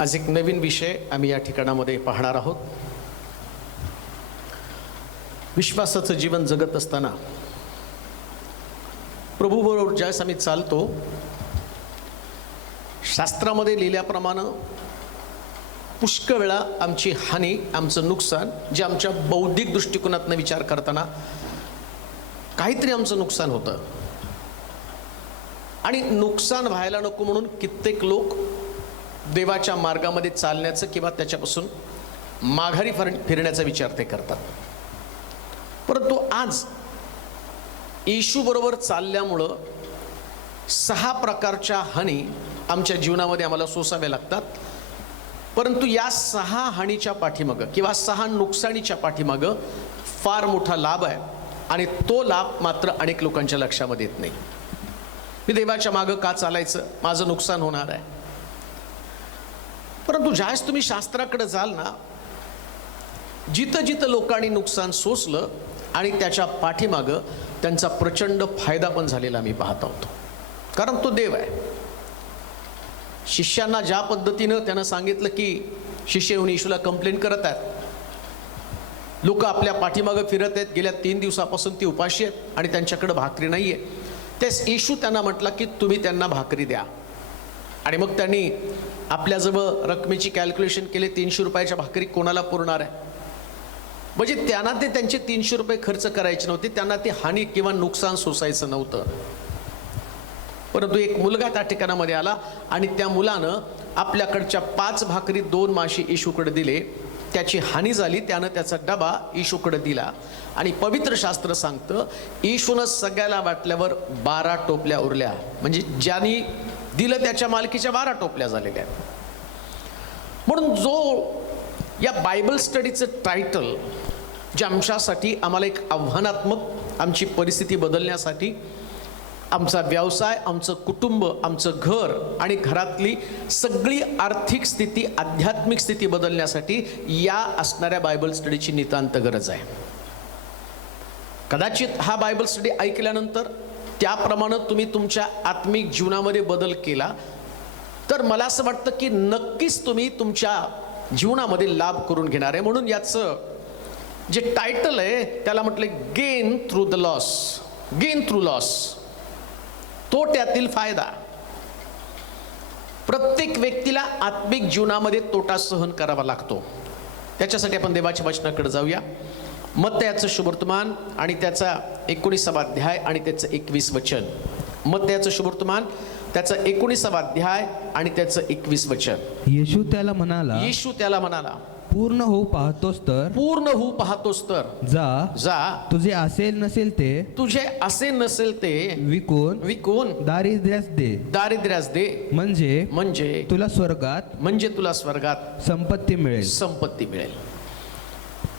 आज एक नवीन विषय आम्ही या ठिकाणामध्ये पाहणार आहोत. विश्वासाचं जीवन जगत असताना प्रभूबरोबर ज्यावेळेस आम्ही चालतो, शास्त्रामध्ये लिहिल्याप्रमाणे पुष्कळ वेळा आमची हानी, आमचं नुकसान, जे आमच्या बौद्धिक दृष्टिकोनातून विचार करताना काहीतरी आमचं नुकसान होतं. आणि नुकसान व्हायला नको म्हणून कित्येक लोक देवाच्या मार्गामध्ये चालण्याचं किंवा त्याच्यापासून माघारी फिरण्याचा विचार ते करतात. परंतु आज येशूबरोबर चालल्यामुळं 6 प्रकारच्या हानी आमच्या जीवनामध्ये आम्हाला सोसाव्या लागतात. परंतु या 6 हानीच्या पाठीमागं किंवा 6 नुकसानीच्या पाठीमागं फार मोठा लाभ आहे. आणि तो लाभ मात्र अनेक लोकांच्या लक्षामध्ये येत नाही. मी देवाच्या मागं का चालायचं, माझं नुकसान होणार आहे. परंतु ज्यावेळेस तुम्ही शास्त्राकडे जाल ना, जिथं जिथं लोकांनी नुकसान सोसलं आणि त्याच्या पाठीमागं त्यांचा प्रचंड फायदा पण झालेला आम्ही पाहत आहोत. कारण तो देव आहे. शिष्यांना ज्या पद्धतीनं त्यानं सांगितलं की शिष्य येऊन येशूला कंप्लेंट करत आहेत, लोक आपल्या पाठीमागं फिरत आहेत, गेल्या 3 दिवसापासून ती उपाशी आहेत आणि त्यांच्याकडे भाकरी नाही आहे. तेच येशू त्यांना म्हटलं की तुम्ही त्यांना भाकरी द्या. आणि मग त्यांनी आपल्याजवळ रकमेची कॅल्क्युलेशन केले, 300 रुपयाच्या भाकरी कोणाला पुरणार आहे. म्हणजे त्यांना ते त्यांचे 300 रुपये खर्च करायचे नव्हते, त्यांना ते हानी किंवा नुकसान सोसायचं नव्हतं. परंतु एक मुलगा त्या ठिकाणामध्ये आला आणि त्या मुलानं आपल्याकडच्या 5 भाकरी 2 माशी येशूकडे दिले. त्याची हानी झाली, त्यानं त्याचा डबा येशूकडे दिला. आणि पवित्र शास्त्र सांगतं येशूनं सगळ्याला वाटल्यावर 12 टोपल्या उरल्या. म्हणजे ज्यांनी दिलं त्याच्या मालकीच्या 12 टोपल्या झालेल्या. म्हणून जो या बायबल स्टडीचं टायटल, जे आमच्यासाठी आम्हाला एक आव्हानात्मक, आमची परिस्थिती बदलण्यासाठी, आमचा व्यवसाय, आमचं कुटुंब, आमचं घर आणि घरातली सगळी आर्थिक स्थिती, आध्यात्मिक स्थिती बदलण्यासाठी या असणाऱ्या बायबल स्टडीची नितांत गरज आहे. कदाचित हा बायबल स्टडी ऐकल्यानंतर त्याप्रमाणे तुम्ही तुमच्या आत्मिक जीवनामध्ये बदल केला तर मला असं वाटतं की नक्कीच तुम्ही तुमच्या जीवनामध्ये लाभ करून घेणार आहे. म्हणून याचं जे टायटल आहे त्याला म्हटलं gain through the loss. Gain through loss, तोट्यातील फायदा. प्रत्येक व्यक्तीला आत्मिक जीवनामध्ये तोटा सहन करावा लागतो. त्याच्यासाठी आपण देवाच्या वचनाकडे जाऊया. मत्तयाचं शुभवर्तमान आणि त्याचा 19वा अध्याय आणि त्याचं 21 वचन. मत्तयाचं शुभवर्तमान, त्याचा 19वा अध्याय आणि त्याचं 21 वचन. येशू त्याला म्हणाला, पूर्ण होऊ पाहतोस तर जा तुझे असेल नसेल ते विकून दारिद्र्यास दे म्हणजे तुला स्वर्गात संपत्ती मिळेल.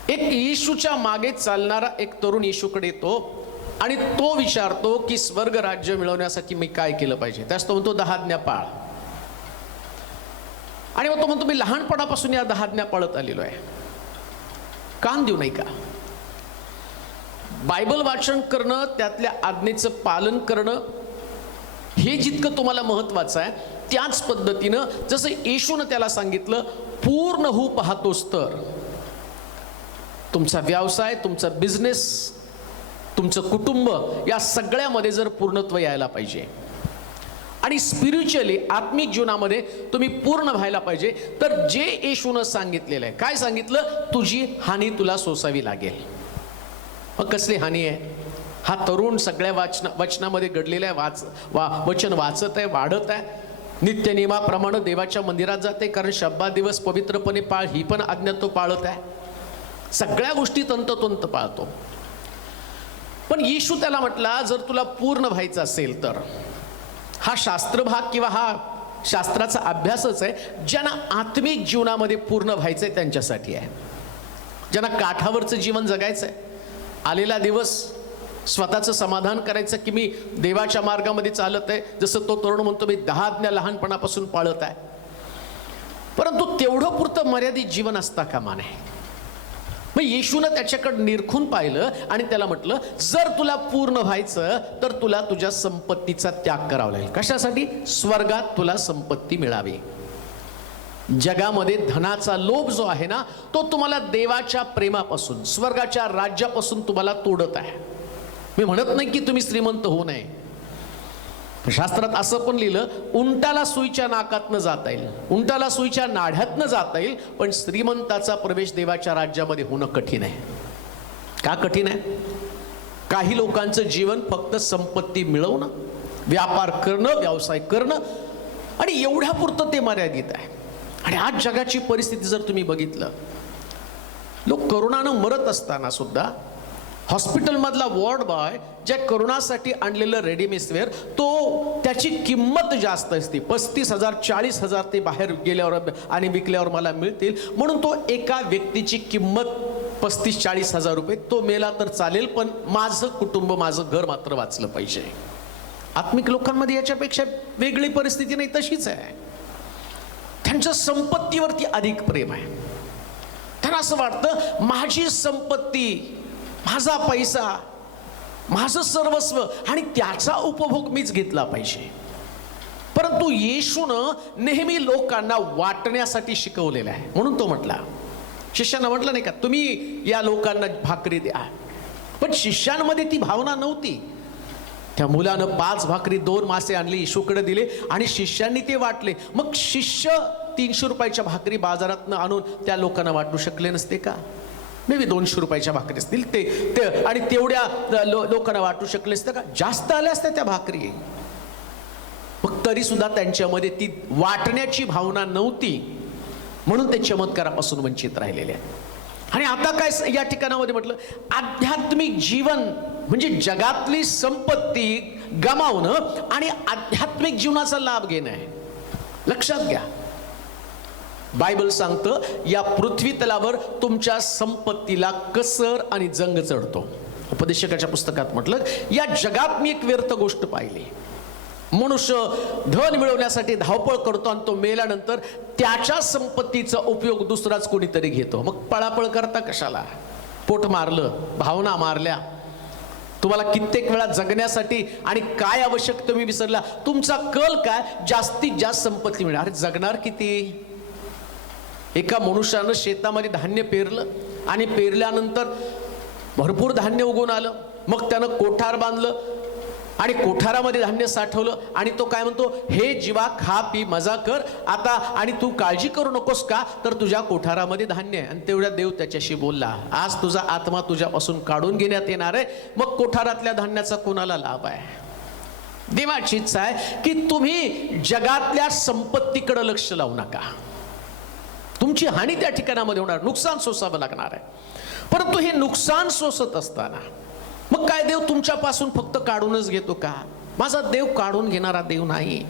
एक येशूच्या मागे चालणारा एक तरुण येशूकडे येतो आणि तो विचारतो की स्वर्ग राज्य मिळवण्यासाठी मी काय केलं पाहिजे. त्यास तो म्हणतो 10 आज्ञा पाळ. आणि मग तो म्हणतो मी लहानपणापासून या 10 आज्ञा पाळत आलेलो आहे, कान देऊ नाही का. बायबल वाचन करणं, त्यातल्या आज्ञेचं पालन करणं हे जितकं तुम्हाला महत्वाचं आहे, त्याच पद्धतीनं जसं येशूनं त्याला सांगितलं पूर्ण होऊ पाहतोस तर तुमचा व्यवसाय, तुमचा बिझनेस, तुमचं कुटुंब या सगळ्यामध्ये जर पूर्णत्व यायला पाहिजे आणि स्पिरिच्युअली आत्मिक जीवनामध्ये तुम्ही पूर्ण व्हायला पाहिजे, तर जे येशूनं सांगितलेलं आहे, काय सांगितलं, तुझी हानी तुला सोसावी लागेल. मग कसली हानी आहे. हा तरुण सगळ्या वचनामध्ये घडलेलं आहे, वचन वाचत आहे, वाढत आहे, नित्यनियमाप्रमाणे देवाच्या मंदिरात जाते, कारण शब्दात दिवस पवित्रपणे पाळ ही पण आज्ञा तो पाळत आहे. सगळ्या गोष्टी तंतोतंत पाळतो. पण येशू त्याला म्हटला जर तुला पूर्ण व्हायचं असेल तर, हा शास्त्रभाग किंवा हा शास्त्राचा अभ्यासच आहे ज्यांना आत्मिक जीवनामध्ये पूर्ण व्हायचं आहे त्यांच्यासाठी आहे. ज्यांना काठावरचं जीवन जगायचं आहे, आलेला दिवस स्वतःचं समाधान करायचं की मी देवाच्या मार्गामध्ये चालत आहे. जसं तो तरुण म्हणतो मी 10 आज्ञा लहानपणापासून पाळत आहे. परंतु तेवढं पुरतं मर्यादित जीवन असता कामा नये. मग येशूनं त्याच्याकडे निरखून पाहिलं आणि त्याला म्हटलं जर तुला पूर्ण व्हायचं तर तुला तुझ्या संपत्तीचा त्याग करावा लागेल. कशासाठी? स्वर्गात तुला संपत्ती मिळावी. जगामध्ये धनाचा लोभ जो आहे ना, तो तुम्हाला देवाच्या प्रेमापासून, स्वर्गाच्या राज्यापासून तुम्हाला तोडत आहे. मी म्हणत नाही की तुम्ही श्रीमंत होऊ नये. शास्त्रात असं पण लिहिलं, उंटाला सुईच्या नाकातनं जाता येईल, उंटाला सुईच्या नाढ्यातनं जाता येईल, पण श्रीमंताचा प्रवेश देवाच्या राज्यामध्ये होणं कठीण आहे. का कठीण आहे? काही लोकांचं जीवन फक्त संपत्ती मिळवणं, व्यापार करणं, व्यवसाय करणं आणि एवढ्यापुरतं ते मर्यादित आहे. आणि आज जगाची परिस्थिती जर तुम्ही बघितलं, लोक करोनानं मरत असताना सुद्धा हॉस्पिटलमधला वॉर्ड बॉय ज्या करोनासाठी आणलेलं रेडीमेडवेअर, तो त्याची किंमत जास्त असते. 35,000 40,000 ते बाहेर गेल्यावर आणि विकल्यावर मला मिळतील, म्हणून तो एका व्यक्तीची किंमत 35-40 हजार रुपये. तो मेला तर चालेल, पण माझं कुटुंब, माझं घर मात्र वाचलं पाहिजे. आत्मिक लोकांमध्ये याच्यापेक्षा वेगळी परिस्थिती नाही, तशीच आहे. त्यांच्या संपत्तीवरती अधिक प्रेम आहे. त्यांना असं वाटतं, माझी संपत्ती, माझा पैसा, माझं सर्वस्व आणि त्याचा उपभोग मीच घेतला पाहिजे. परंतु येशूनं नेहमी लोकांना वाटण्यासाठी शिकवलेलं आहे. म्हणून तो म्हटला, शिष्यांना म्हटलं नाही का, तुम्ही या लोकांना भाकरी द्या. पण शिष्यांमध्ये ती भावना नव्हती. त्या मुलानं 5 भाकरी 2 मासे आणले, येशूकडे दिले आणि शिष्यांनी ते वाटले. मग शिष्य 300 रुपयाच्या भाकरी बाजारातनं आणून त्या लोकांना वाटू शकले नसते का? मे बी 200 रुपयाच्या भाकरी असतील ते आणि तेवढ्या लोकांना वाटू शकले असते का? जास्त आल्या असत्या त्या भाकरी. मग तरी सुद्धा त्यांच्यामध्ये ती वाटण्याची भावना नव्हती, म्हणून ते चमत्कारापासून वंचित राहिलेले आहेत. आणि आता काय या ठिकाणामध्ये म्हटलं, आध्यात्मिक जीवन म्हणजे जगातली संपत्ती गमावणं आणि आध्यात्मिक जीवनाचा लाभ घेणं आहे. लक्षात घ्या, बायबल सांगतं, या पृथ्वी तलावर तुमच्या संपत्तीला कसर आणि जंग चढतो. उपदेशकाच्या पुस्तकात म्हटलं, या जगात मी एक व्यर्थ गोष्ट पाहिली. मनुष्य धन मिळवण्यासाठी धावपळ करतो आणि तो मेल्यानंतर त्याच्या संपत्तीचा उपयोग दुसराच कोणीतरी घेतो. मग पळापळ करता कशाला? पोट मारलं, भावना मारल्या, तुम्हाला कित्येक वेळा जगण्यासाठी आणि काय आवश्यक तुम्ही विसरला. तुमचा कल काय? जास्तीत जास्त संपत्ती मिळणार. अरे जगणार किती? एका मनुष्यानं शेतामध्ये धान्य पेरलं आणि पेरल्यानंतर भरपूर धान्य उगवून आलं. मग त्यानं कोठार बांधलं आणि कोठारामध्ये धान्य साठवलं आणि तो काय म्हणतो, हे जीवा खा पी मजा कर आता, आणि तू काळजी करू नकोस का, तर तुझ्या कोठारामध्ये धान्य आहे. आणि तेवढ्या देव त्याच्याशी बोलला, आज तुझा आत्मा तुझ्यापासून काढून घेण्यात येणार आहे. मग कोठारातल्या धान्याचा कोणाला लाभ आहे? देवाची इच्छा आहे की तुम्ही जगातल्या संपत्तीकडे लक्ष लावू नका. तुमची हानी त्या ठिकाणामध्ये होणार, नुकसान सोसावं लागणार आहे. परंतु हे नुकसान सोसत असताना मग काय देव तुमच्यापासून फक्त काढूनच घेतो का? माझा देव काढून घेणारा देव नाही.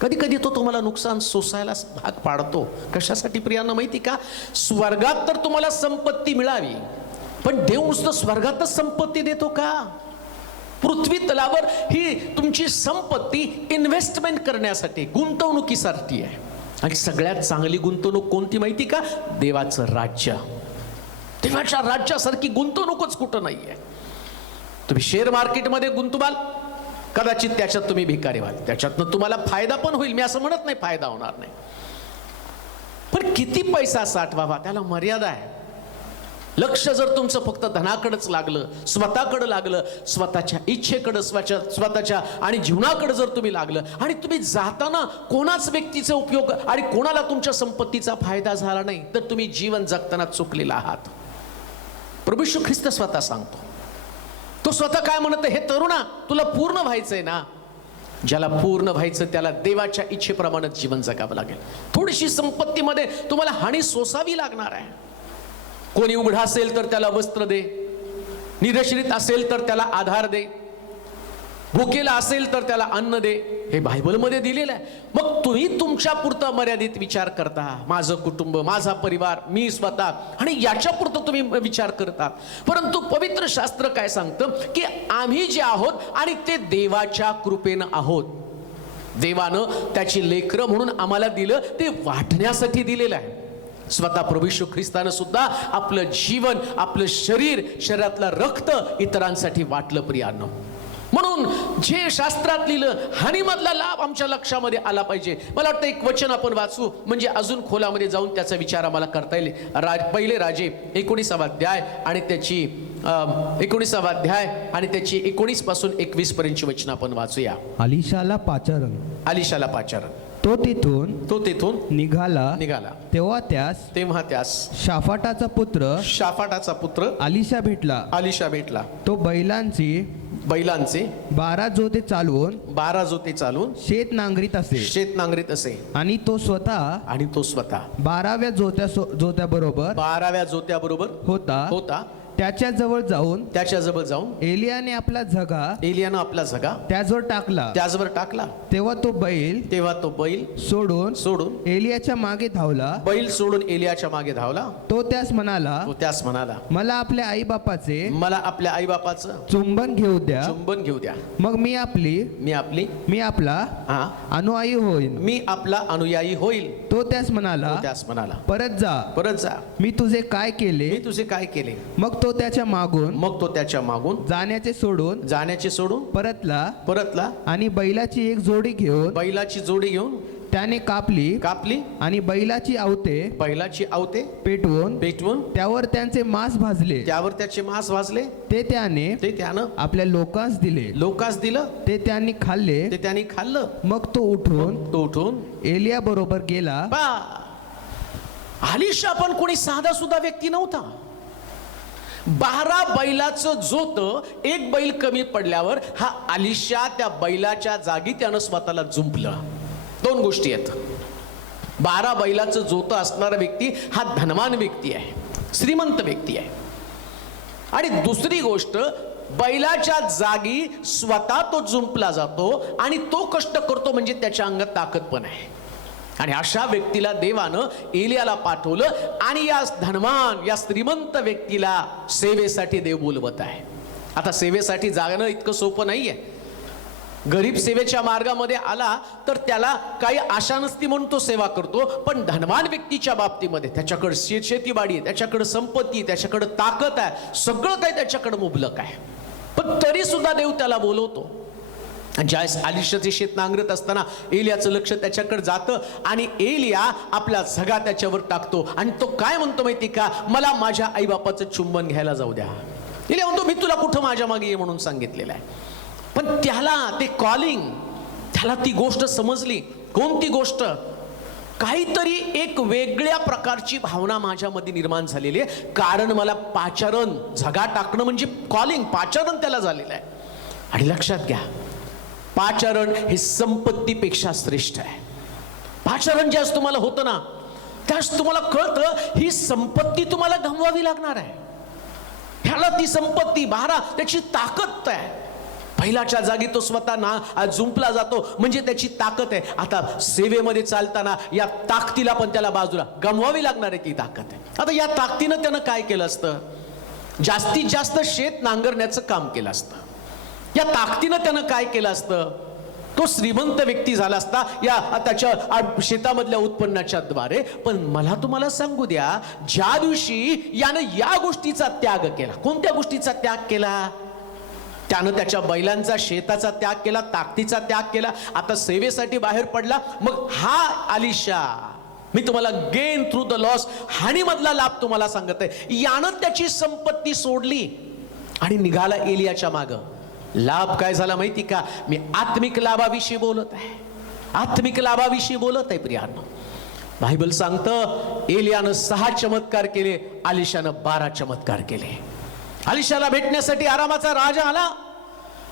कधी कधी तो तुम्हाला नुकसान सोसायला भाग पाडतो. कशासाठी प्रियांनो माहिती का? स्वर्गात तर तुम्हाला संपत्ती मिळावी, पण देव नुसतं स्वर्गातच संपत्ती देतो का? पृथ्वी तलावर ही तुमची संपत्ती इन्व्हेस्टमेंट करण्यासाठी, गुंतवणुकीसाठी आहे. आणि सगळ्यात चांगली गुंतवणूक कोणती माहिती का? देवाचं राज्य. देवाच्या राज्यासारखी गुंतवणूकच कुठं नाहीये. तुम्ही शेअर मार्केटमध्ये गुंतवाल, कदाचित त्याच्यात तुम्ही भिकारी व्हाल. त्याच्यातनं तुम्हाला फायदा पण होईल, मी असं म्हणत नाही फायदा होणार नाही, पण किती पैसा साठवावा त्याला मर्यादा आहे. लक्ष जर तुमचं फक्त धनाकडेच लागलं, स्वतःकडे लागलं, स्वतःच्या इच्छेकडे, स्वतःच्या आणि जीवनाकडे जर तुम्ही लागलं आणि तुम्ही जाताना कोणाच व्यक्तीचा उपयोग आणि कोणाला तुमच्या संपत्तीचा फायदा झाला नाही, तर तुम्ही जीवन जगताना चुकलेला आहात. प्रभू येशू ख्रिस्त स्वतः सांगतो, तो स्वतः काय म्हणतो, हे तरुणा तुला पूर्ण व्हायचंय ना, ज्याला पूर्ण व्हायचं त्याला देवाच्या इच्छेप्रमाणे जीवन जगावं लागेल. थोडीशी संपत्तीमध्ये तुम्हाला हानी सोसावी लागणार आहे. कोणी उघडा असेल तर त्याला वस्त्र दे, निराश्रित असेल तर त्याला आधार दे, भुकेला असेल तर त्याला अन्न दे, हे बायबलमध्ये दिलेलं आहे. मग तुम्ही तुमच्या पुरता मर्यादित विचार करता, माझं कुटुंब, माझा परिवार, मी स्वतः, आणि याच्या पुरतं तुम्ही विचार करता. परंतु पवित्र शास्त्र काय सांगतं की आम्ही जे आहोत आणि ते देवाच्या कृपेनं आहोत. देवानं त्याची लेकरं म्हणून आम्हाला दिलं, ते वाटण्यासाठी दिलेलं आहे. स्वतः प्रभू येशू ख्रिस्तानं सुद्धा आपलं जीवन, आपलं शरीर, शरीरातलं रक्त इतरांसाठी वाटलं प्रियांनो. म्हणून जे शास्त्रात लिहिलं हानीमधला लाभ आमच्या लक्षामध्ये आला पाहिजे. मला वाटतं एक वचन आपण वाचू म्हणजे अजून खोलामध्ये जाऊन त्याचा विचार आम्हाला करता येईल. पहिले राजे 19वा अध्याय आणि त्याची 19 पासून 21 पर्यंतची वचन आपण वाचूया. अलिशाला पाचारण तो तिथून निघाला तेव्हा त्यास शाफाटाचा पुत्र अलिशा भेटला. तो बैलांचे 12 जोते चालवून शेत नांगरीत असे आणि तो स्वतः 12व्या जोत्याबरोबर होता. त्याच्या जवळ जाऊन एलियाने आपला झगा त्याजवळ टाकला. तेव्हा तो बैल सोडून एलियाच्या मागे धावला. तो त्यास म्हणाला मला आपल्या आई बापाचे चुंबन घेऊ द्या. मग मी आपला अनुयायी होईल. तो त्यास म्हणाला परत जा मी तुझे काय केले. मग तो त्याच्या मागून जाण्याचे सोडून परतला आणि बैलाची एक जोडी घेऊन त्याने कापली आणि बैलाची आवते पेटवून त्यावर त्याचे मांस भाजले. ते त्यानं आपल्या लोकांस दिलं. ते त्यांनी खाल्लं. मग तो उठून एलिया बरोबर गेला. अलिशा पण कोणी साधा सुद्धा व्यक्ती नव्हता. 12 बैलाचं जोत, एक बैल कमी पडल्यावर हा अलिशा त्या बैलाच्या जागी त्यानं स्वतःला जुंपलं. 2 गोष्टी आहेत. 12 बैलाचं जोत असणारा व्यक्ती हा धनवान व्यक्ती आहे, श्रीमंत व्यक्ती आहे. आणि दुसरी गोष्ट, बैलाच्या जागी स्वतः तो जुंपला जातो आणि तो कष्ट करतो म्हणजे त्याच्या अंगात ताकद पण आहे. आणि अशा व्यक्तीला देवानं एलियाला पाठवलं आणि या धनवान या श्रीमंत व्यक्तीला सेवेसाठी देव बोलवत आहे. आता सेवेसाठी जाणं इतकं सोपं नाहीये. गरीब सेवेच्या मार्गामध्ये आला तर त्याला काही आशा नसती म्हणून तो सेवा करतो. पण धनवान व्यक्तीच्या बाबतीमध्ये त्याच्याकडे शेतीबाडी आहे, त्याच्याकडे संपत्ती, त्याच्याकडे ताकद आहे, सगळं काही त्याच्याकडे मुबलक आहे. पण तरी सुद्धा देव त्याला बोलवतो. ज्यावेळेस अलिशाचे शेत नांगरत असताना एलियाचं लक्ष त्याच्याकडे जातं आणि एलिया आपला झगा त्याच्यावर टाकतो आणि तो काय म्हणतो माहिती का, मला माझ्या आईबापाचं चुंबन घ्यायला जाऊ द्या. एलिया म्हणतो मी तुला कुठं माझ्या मागे ये म्हणून सांगितलेलं आहे. पण त्याला ते कॉलिंग, त्याला ती गोष्ट समजली. कोणती गोष्ट? काहीतरी एक वेगळ्या प्रकारची भावना माझ्यामध्ये निर्माण झालेली आहे. कारण मला पाचारण, झगा टाकणं म्हणजे कॉलिंग, पाचारण त्याला झालेलं आहे. आणि लक्षात घ्या, पाचारण हे संपत्तीपेक्षा श्रेष्ठ आहे. पाचारण ज्यास तुम्हाला होतं ना, त्यास तुम्हाला कळतं ही संपत्ती तुम्हाला गमवावी लागणार आहे. ह्याला ती संपत्ती 12 त्याची ताकद आहे. पहिल्याच्या जागी तो स्वतः जुंपला जातो म्हणजे त्याची ताकद आहे. आता सेवेमध्ये चालताना या ताकदीला पण त्याला बाजूला गमवावी लागणार आहे, ती ताकद आहे. आता या ताकदीनं त्यानं काय केलं असतं? जास्तीत जास्त शेत नांगरण्याचं काम केलं असतं. या ताकदीनं त्यानं काय केलं असतं? तो श्रीमंत व्यक्ती झाला असता या त्याच्या शेतामधल्या उत्पन्नाच्या द्वारे. पण मला तुम्हाला सांगू द्या, ज्या दिवशी यानं या गोष्टीचा त्याग केला, कोणत्या गोष्टीचा त्याग केला? त्यानं त्याच्या बैलांचा, शेताचा त्याग केला, ताकदीचा त्याग केला. आता सेवेसाठी बाहेर पडला. मग हा अलिशा, मी तुम्हाला गेन थ्रू द लॉस, हानीमधला लाभ तुम्हाला सांगत आहे. यानं त्याची संपत्ती सोडली आणि निघाला एलियाच्या मागं. लाभ काय झाला माहिती का? मी आत्मिक लाभाविषयी बोलत आहे, आत्मिक लाभाविषयी बोलत आहे प्रियांनो. बायबल सांगतं एलियानं 6 चमत्कार केले, अलिशानं 12 चमत्कार केले. अलिशाला भेटण्यासाठी आरामाचा राजा आला.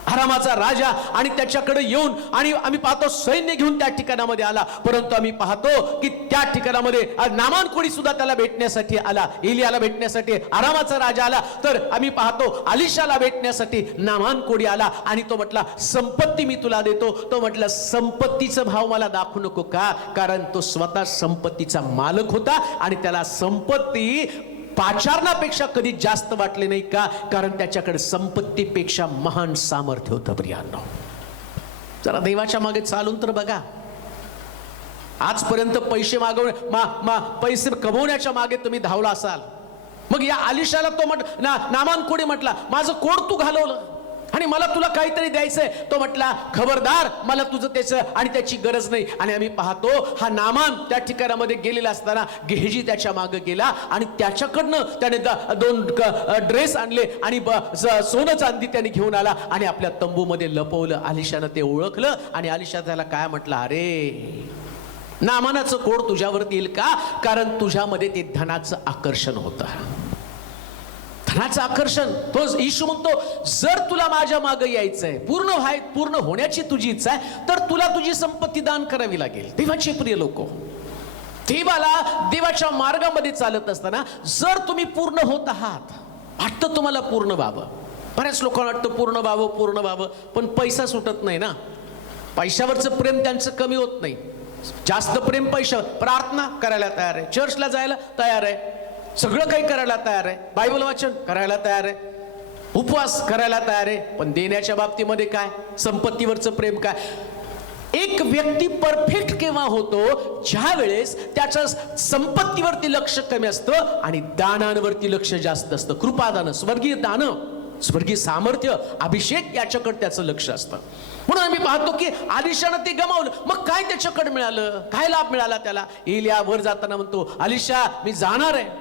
आरामाचा राजा आणि त्याच्याकडे येऊन आणि आम्ही पाहतो सैन्य घेऊन त्या ठिकाणामध्ये आला. परंतु आम्ही पाहतो की त्या ठिकाणामध्ये नामान कोणी सुद्धा त्याला भेटण्यासाठी आला. एलियाला भेटण्यासाठी आरामाचा राजा आला, तर आम्ही पाहतो अलिशाला भेटण्यासाठी नामान कोणी आला आणि तो म्हटला संपत्ती मी तुला देतो. तो म्हटला संपत्तीचा भाव मला दाखवू नको का? कारण तो स्वतः संपत्तीचा मालक होता आणि त्याला संपत्ती पाचारणापेक्षा कधी जास्त वाटले नाही का? कारण त्याच्याकडे संपत्तीपेक्षा महान सामर्थ्य होतं. प्रियांनो, जरा देवाच्या मागे चालून तर बघा. आजपर्यंत पैसे पैसे कमवण्याच्या मागे तुम्ही धावला असाल. मग या अलिशाला तो नामान कोणी म्हटला माझं कोड तू घालवलं. आणि मला तुला काहीतरी द्यायचंय. तो म्हटला खबरदार, मला तुझं त्याचं आणि त्याची गरज नाही. आणि आम्ही पाहतो हा नामान त्या ठिकाणामध्ये गेलेला असताना गेहजी त्याच्या मागे गेला आणि त्याच्याकडनं त्याने 2 ड्रेस आणले आणि सोनं चांदी त्याने घेऊन आला आणि आपल्या तंबूमध्ये लपवलं. अलिशानं ते ओळखलं आणि अलिशा त्याला काय म्हटलं, अरे नामानाचं कोड तुझ्यावरती येईल का, कारण तुझ्यामध्ये ते धनाचं आकर्षण होतं. धनाचं आकर्षण. तो येशू म्हणतो जर तुला माझ्या मागे यायचंय, पूर्ण होण्याची तुझी इच्छा आहे, तर तुला तुझी संपत्ती दान करावी लागेल. देवाचे प्रिय लोक, देवाच्या मार्गामध्ये चालत असताना जर तुम्ही पूर्ण होत आहात, वाटतं तुम्हाला पूर्ण व्हावं. बऱ्याच लोकांना वाटतं पूर्ण व्हावं, पण पैसा सुटत नाही ना. पैशावरचं प्रेम त्यांचं कमी होत नाही. जास्त प्रेम पैशावर. प्रार्थना करायला तयार आहे, चर्चला जायला तयार आहे, सगळं काही करायला तयार आहे, बायबल वाचन करायला तयार आहे, उपवास करायला तयार आहे, पण देण्याच्या बाबतीमध्ये काय, संपत्तीवरचं प्रेम काय. एक व्यक्ती परफेक्ट केव्हा होतो, ज्या वेळेस त्याच्या संपत्तीवरती लक्ष कमी असतं आणि दानांवरती लक्ष जास्त असतं. कृपादान, स्वर्गीय दान, स्वर्गीय सामर्थ्य, अभिषेक याच्याकडे त्याचं लक्ष असतं. म्हणून आम्ही पाहतो की अलिशानं ते गमावलं. मग काय त्याच्याकडे मिळालं, काय लाभ मिळाला त्याला. एलिया वर जाताना म्हणतो, अलिशा मी जाणार आहे,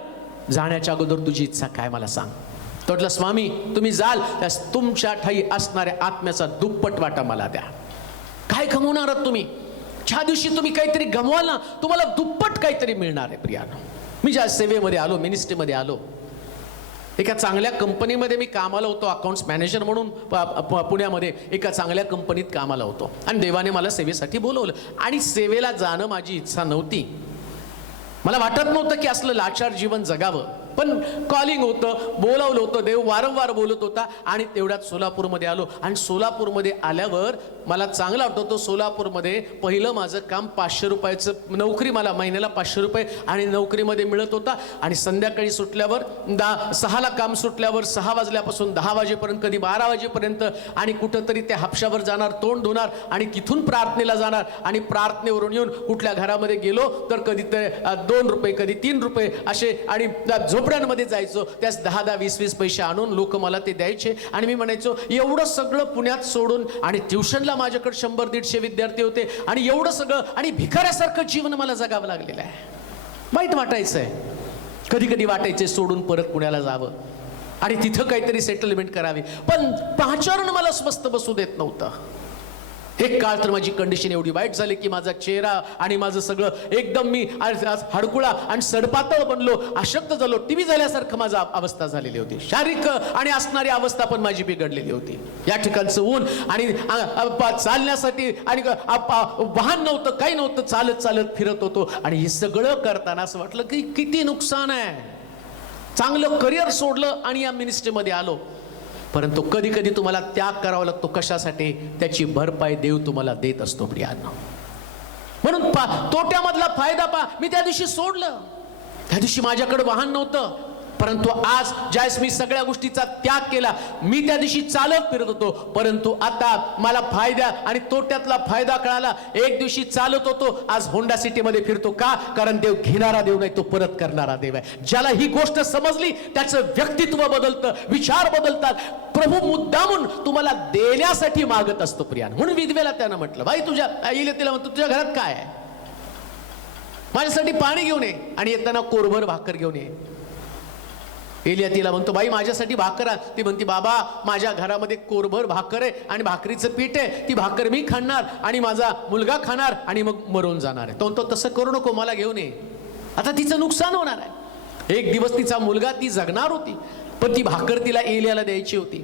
जाण्याच्या अगोदर तुझी इच्छा काय मला सांग. तो म्हटलं स्वामी तुम्ही जाल त्यास तुमच्या ठाई असणाऱ्या आत्म्याचा दुप्पट वाटा मला द्या. काय गमवणार आहात तुम्ही. ज्या दिवशी तुम्ही काहीतरी गमवाल ना, तुम्हाला दुप्पट काहीतरी मिळणार आहे. प्रियानो, मी ज्या सेवेमध्ये आलो, मिनिस्ट्रीमध्ये आलो, एका चांगल्या कंपनीमध्ये मी कामाला होतो, अकाउंट्स मॅनेजर म्हणून पुण्यामध्ये एका चांगल्या कंपनीत कामाला होतो. आणि देवाने मला सेवेसाठी बोलवलं आणि सेवेला जाणं माझी इच्छा नव्हती. मला वाटत नव्हतं की असलं लाचार जीवन जगावं, पण कॉलिंग होतं, बोलावलं होतं, देव वारंवार बोलत होता. आणि तेवढ्यात सोलापूरमध्ये आलो. आणि सोलापूरमध्ये आल्यावर मला चांगला आठवतो, सोलापूरमध्ये पहिलं माझं काम 500 रुपयाचं नोकरी, मला महिन्याला 500 रुपये आणि नोकरीमध्ये मिळत होता. आणि संध्याकाळी सुटल्यावर 6ला काम सुटल्यावर 6 वाजल्यापासून 10 वाजेपर्यंत, कधी 12 वाजेपर्यंत, आणि कुठंतरी त्या हापशावर जाणार, तोंड धुणार आणि तिथून प्रार्थनेला जाणार. आणि प्रार्थनेवरून येऊन कुठल्या घरामध्ये गेलो तर कधी 2 रुपये, कधी 3 रुपये असे, आणि झोपड्यांमध्ये जायचो. त्यास 10-10, 20-20 पैसे आणून लोक मला ते द्यायचे. आणि मी म्हणायचो एवढं सगळं पुण्यात सोडून, आणि ट्युशनला माझ्याकडे 100-150 विद्यार्थी होते, आणि एवढं सगळं, आणि भिकाऱ्यासारखं जीवन मला जगावं लागलेलं आहे. वाईट वाटायचंय, कधी कधी वाटायचंय सोडून परत पुण्याला जावं आणि तिथं काहीतरी सेटलमेंट करावी. पण पाचारण मला स्वस्त बसू देत नव्हतं. एक काळ तर माझी कंडिशन एवढी वाईट झाली की माझा चेहरा आणि माझं सगळं एकदम, मी हडकुळा आणि सडपातळ बनलो, अशक्त झालो, टीव्ही झाल्यासारखं माझी अवस्था झालेली होती. शारीरिक आणि असणारी अवस्था पण माझी बिघडलेली होती. या ठिकाणचं ऊन आणि चालण्यासाठी आणि वाहन नव्हतं, काही नव्हतं, चालत चालत फिरत होतो. आणि हे सगळं करताना असं वाटलं की किती नुकसान आहे. चांगलं करिअर सोडलं आणि या मिनिस्ट्रीमध्ये आलो. परंतु कधी कधी तुम्हाला त्याग करावा लागतो. कशासाठी? त्याची भरपाई देव तुम्हाला देत असतो प्रियांनो. म्हणून तोट्यामधला फायदा मी त्या दिवशी सोडलं. त्या दिवशी माझ्याकडे वाहन नव्हतं, परंतु आज ज्यावेळेस मी सगळ्या गोष्टीचा त्याग केला, मी त्या दिवशी चालत फिरत होतो, परंतु आता मला फायदा आणि तोट्यातला फायदा कळाला. एक दिवशी चालत होतो, आज होंडा सिटीमध्ये फिरतो. का? कारण देव घेणारा देव नाही, तो परत करणारा देव आहे. ज्याला ही गोष्ट समजली त्याचं व्यक्तित्व बदलतं, विचार बदलतात. प्रभू मुद्दामून तुम्हाला देण्यासाठी मागत असतो प्रियान. म्हणून विधवेला त्यानं म्हटलं, बाई तुझ्या आईला, तिला म्हणतो तुझ्या घरात काय आहे, माझ्यासाठी पाणी घेऊन ये आणि येताना कोरभर भाकर घेऊन ये. एलिया तिला म्हणतो, बाई माझ्यासाठी भाकर आण. ती म्हणती, बाबा माझ्या घरामध्ये कोरभर भाकर आहे आणि भाकरीचं पीठ आहे, ती भाकर मी खाणार आणि माझा मुलगा खाणार आणि मग मरून जाणार आहे. तो म्हणतो तसं करू नको, मला घेऊन ये. आता तिचं नुकसान होणार आहे. एक दिवस तिचा मुलगा, ती जगणार होती, पण ती भाकर तिला एलियाला द्यायची होती.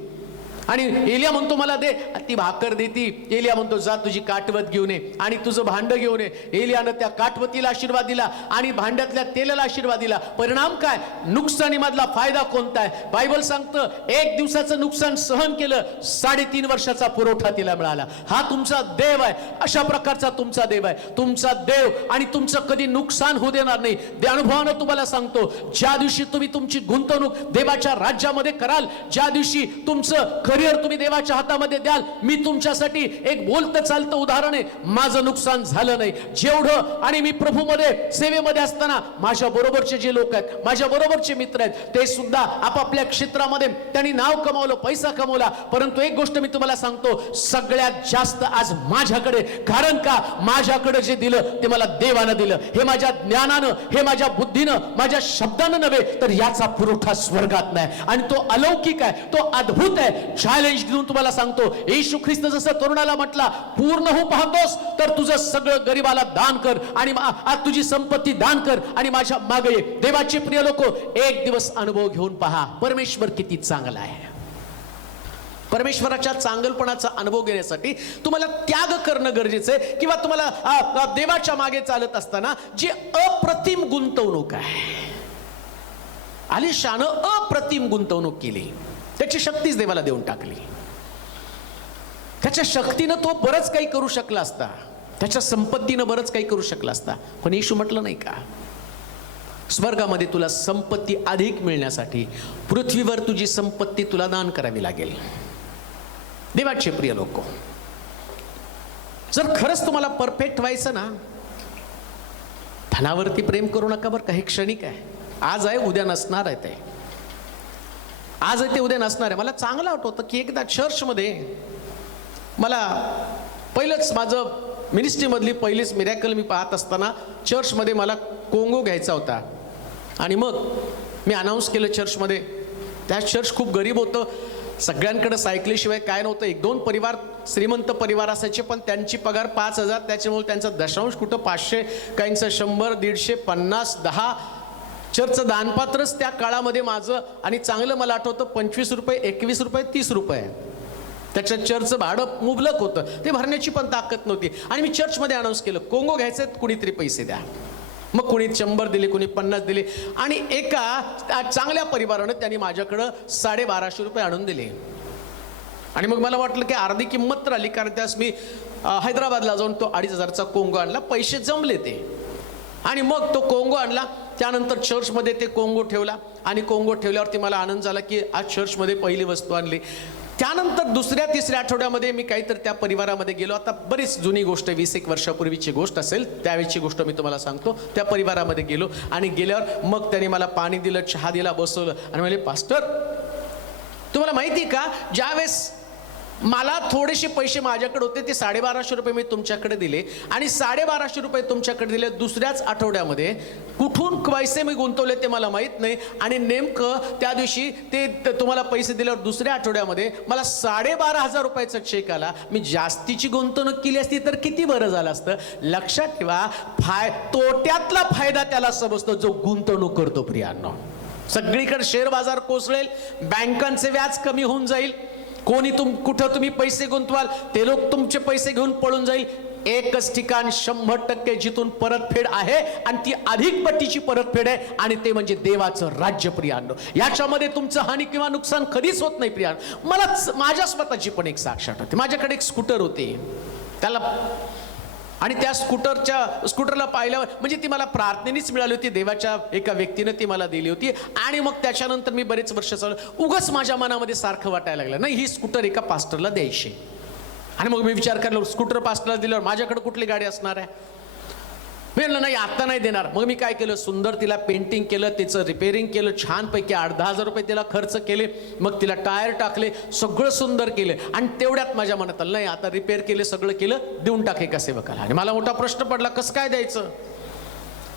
आणि एलिया म्हणतो मला दे. ती भाकर देती. एलिया म्हणतो जा तुझी काटवत घेऊन ये आणि तुझं भांड घेऊन ये. एलियानं त्या काटवतीला आशीर्वाद दिला आणि भांड्यातल्या तेलाला आशीर्वाद दिला. परिणाम काय? नुकसानीमधला फायदा कोणता आहे? बायबल सांगतं, 1 दिवसाचं नुकसान सहन केलं, 3.5 वर्षाचा पुरवठा तिला मिळाला. हा तुमचा देव आहे. अशा प्रकारचा तुमचा देव आहे. तुमचा देव आणि तुमचं कधी नुकसान होऊ देणार नाही. त्या अनुभवानं तुम्हाला सांगतो, ज्या दिवशी तुम्ही तुमची गुंतवणूक देवाच्या राज्यामध्ये कराल, ज्या दिवशी तुमचं करिअर तुम्ही देवाच्या हातामध्ये द्याल. मी तुमच्यासाठी एक बोलतं चालतं उदाहरण आहे. माझं नुकसान झालं नाही जेवढं, आणि मी प्रभूमध्ये सेवेमध्ये असताना माझ्या बरोबरचे जे लोक आहेत, माझ्या बरोबरचे मित्र आहेत, ते सुद्धा आपापल्या क्षेत्रामध्ये त्यांनी नाव कमावलं, पैसा कमवला. परंतु एक गोष्ट मी तुम्हाला सांगतो, सगळ्यात जास्त आज माझ्याकडे, कारण का माझ्याकडे जे दिलं ते मला देवानं दिलं. हे माझ्या ज्ञानानं, हे माझ्या बुद्धीनं, माझ्या शब्दानं नव्हे, तर याचा पुरवठा स्वर्गात नाही. आणि तो अलौकिक आहे, तो अद्भुत आहे. चॅलेंज देऊन तुम्हाला सांगतो, येशू ख्रिस्त जसं तरुणाला म्हटला, पूर्ण होऊ पाहतोस तर तुझं सगळं गरीबाला दान कर आणि तुझी संपत्ती दान कर आणि माझ्या मागे ये. देवाचे प्रिय लोक, एक दिवस अनुभव घेऊन पहा परमेश्वर किती चांगला आहे. परमेश्वराच्या चांगलपणाचा अनुभव घेण्यासाठी तुम्हाला त्याग करणं गरजेचं आहे. किंवा तुम्हाला देवाच्या मागे चालत असताना जी अप्रतिम गुंतवणूक आहे, आलिशानं अप्रतिम गुंतवणूक केली, त्याची शक्तीच देवाला देऊन टाकली. त्याच्या शक्तीनं तो बरंच काही करू शकला असता, त्याच्या संपत्तीनं बरंच काही करू शकला असता. पण येशू म्हटलं नाही का, स्वर्गामध्ये तुला संपत्ती अधिक मिळण्यासाठी पृथ्वीवर तुझी संपत्ती तुला दान करावी लागेल. देवाचे प्रिय लोक, जर खरंच तुम्हाला परफेक्ट व्हायचं ना, धनावरती प्रेम करू नका बरं का. हे क्षणिक आहे, आज आहे उद्या नसणार आहे. ते आज आहे ते उद्या नसणार आहे. मला चांगलं आठवतं की एकदा चर्चमध्ये मला पहिलंच माझं मिनिस्ट्रीमधली पहिलीच मिरॅकल मी पाहत असताना चर्चमध्ये मला कोंगो घ्यायचा होता. आणि मग मी अनाऊन्स केलं चर्चमध्ये. त्या चर्च खूप गरीब होतं, सगळ्यांकडे सायकलीशिवाय काय नव्हतं. 1-2 परिवार श्रीमंत परिवार असायचे, पण त्यांची पगार 5,000, त्याच्यामुळे त्यांचा दशांश कुठं 500, काहींचं 100, 150, 50, 10. चर्चचं दानपात्रच त्या काळामध्ये माझं, आणि चांगलं मला आठवतं, 25 रुपये, 21 रुपये, 30 रुपये. त्याच्या चर्चचं भाडं मुबलक होतं, ते भरण्याची पण ताकद नव्हती. आणि मी चर्चमध्ये अनाऊन्स केलं, कोंगो घ्यायचे कुणीतरी पैसे द्या. मग कुणी 100 दिले, कुणी 50 दिले. आणि एका चांगल्या परिवारानं त्यांनी माझ्याकडं 1250 रुपये आणून दिले. आणि मग मला वाटलं की अर्धी किंमत तर आली, कारण त्यास मी हैदराबादला जाऊन तो 2,500चा कोंगो आणला. पैसे जमले ते, आणि मग तो कोंगो आणला. त्यानंतर चर्चमध्ये ते कोंगो ठेवला, आणि कोंगो ठेवल्यावरती मला आनंद झाला की आज चर्चमध्ये पहिली वस्तू आणली. त्यानंतर 2ऱ्या-3ऱ्या आठवड्यामध्ये मी काहीतरी त्या परिवारामध्ये गेलो. आता बरीच जुनी गोष्ट, 20-1 वर्षापूर्वीची गोष्ट असेल, त्यावेळीची गोष्ट मी तुम्हाला सांगतो. त्या परिवारामध्ये गेलो, आणि गेल्यावर मग त्यांनी मला पाणी दिलं, चहा दिला, बसवलं, आणि म्हणले, पास्टर तुम्हाला माहिती का, ज्यावेळेस मला थोडेसे पैसे माझ्याकडे होते, ते 1250 रुपये मी तुमच्याकडे दिले, आणि 1250 रुपये तुमच्याकडे दिले. 2ऱ्याच आठवड्यामध्ये कुठून पैसे मी गुंतवले ते मला माहीत नाही. आणि नेमकं त्या दिवशी ते तुम्हाला पैसे दिल्यावर 2ऱ्या आठवड्यामध्ये मला 12,500 रुपयाचा चेक आला. मी जास्तीची गुंतवणूक केली असती तर किती बरं झालं असतं. लक्षात ठेवा, तोट्यातला फायदा त्याला समजतो जो गुंतवणूक करतो. प्रियांनो, सगळीकडे शेअर बाजार कोसळेल, बँकांचे व्याज कमी होऊन जाईल, कोणी कुठं तुम्ही पैसे गुंतवाल ते लोक तुमचे पैसे घेऊन पळून जाईल. एकच ठिकाण 100% जिथून परतफेड आहे, आणि ती अधिक पटीची परतफेड आहे, आणि ते म्हणजे देवाचं राज्य. प्रियांनो, याच्यामध्ये तुमचं हानी किंवा नुकसान कधीच होत नाही. प्रियांनो, मला माझ्या स्वतःची पण एक साक्षात होती. माझ्याकडे एक स्कूटर होती, त्याला, आणि त्या स्कूटरला पाहिल्यावर म्हणजे ती मला प्रार्थनेनेच मिळाली होती, देवाच्या एका व्यक्तीनं ती मला दिली होती. आणि मग त्याच्यानंतर मी बरेच वर्ष चालू, उगाच माझ्या मनामध्ये सारखं वाटायला लागलं, नाही ही स्कूटर एका पास्टरला द्यायची. आणि मग मी विचार केला, स्कूटर पास्टरला दिल्यावर माझ्याकडे कुठली गाडी असणार आहे. मी म्हणलं नाही, आता नाही देणार. मग मी काय केलं, सुंदर तिला पेंटिंग केलं, तिचं रिपेअरिंग केलं, छानपैकी 8-10 रुपये तिला खर्च केले. मग तिला टायर टाकले, सगळं सुंदर केलं. आणि तेवढ्यात माझ्या मनात आलं, नाही आता रिपेअर केले, सगळं केलं, देऊन टाक एका सेवकाला. आणि मला मोठा प्रश्न पडला, कसं काय द्यायचं.